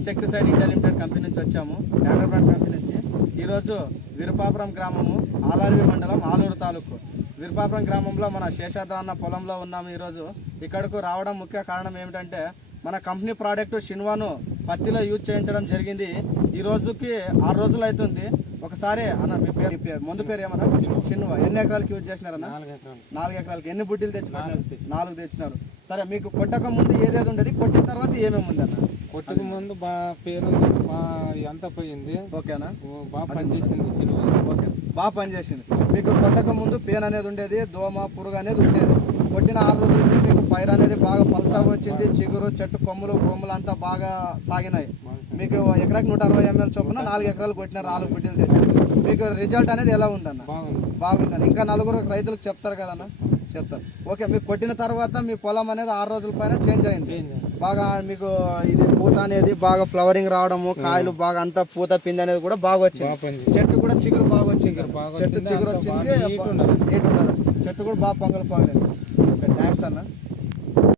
Insecticide India limited company నుంచి వచ్చాము, ట్యాటర్ brand company నుంచి. ఈరోజు విరుపాపురం గ్రామము, ఆలార్వి మండలం, ఆలూరు తాలూకు. విరుపాపురం గ్రామంలో మన శేషాద్రి అన్న పొలంలో ఉన్నాము. ఈరోజు ఇక్కడకు రావడం ముఖ్య కారణం ఏమిటంటే మన కంపెనీ ప్రోడక్ట్ షిన్వాను పత్తిలో యూజ్ చేయించడం జరిగింది. ఈ రోజుకి 6 రోజులు అవుతుంది. ఒకసారి అన్న మీ పేరు ముందు పేరు ఏమన్నా? షిన్వా. ఎన్ని ఎకరాలకి యూజ్ చేసినారన్న? 4 ఎకరాలకి. ఎన్ని బుడ్డీలు తెచ్చినారు? 4 తెచ్చినారు. సరే, మీకు కొట్టక ముందు ఏదేది ఉండేది, కొట్టిన తర్వాత ఏమేమి ఉంది అన్న? కొట్టక ముందు పేరు ఎంత పోయింది. ఓకేనా? బాగా పనిచేసింది షిన్వా. ఓకే, బాగా పనిచేసింది. మీకు కొట్టక ముందు పేను అనేది ఉండేది, దోమ పురుగు అనేది ఉండేది. కొట్టిన 6 రోజులకి మీకు పైరు అనేది బాగా పల్చగా వచ్చింది. చిగురు, చెట్టు కొమ్ములు అంతా బాగా సాగినాయి. మీకు ఎకరాకి 160 ml చొప్పున 4 ఎకరాలు కొట్టినారు, 4 బుడ్డీలు తెచ్చి. మీకు రిజల్ట్ అనేది ఎలా ఉందన్న? బాగుందని ఇంకా 4 రైతులకు చెప్తారు కదన్న? చెప్తారు. ఓకే, మీకు కొట్టిన తర్వాత మీ పొలం అనేది 6 రోజుల పైన చేంజ్ అయింది. బాగా మీకు ఇది పూత అనేది బాగా ఫ్లవరింగ్ రావడము, కాయలు బాగా అంతా పూత పిండి అనేది కూడా బాగా వచ్చింది. చెట్టు కూడా చిగురు బాగా వచ్చింది. చెట్టు చిగురు వచ్చింది, నీట్ ఉండదు. చెట్టు కూడా బాగా పొంగలు పోగలేదు. ఓకే, థ్యాంక్స్ అన్న.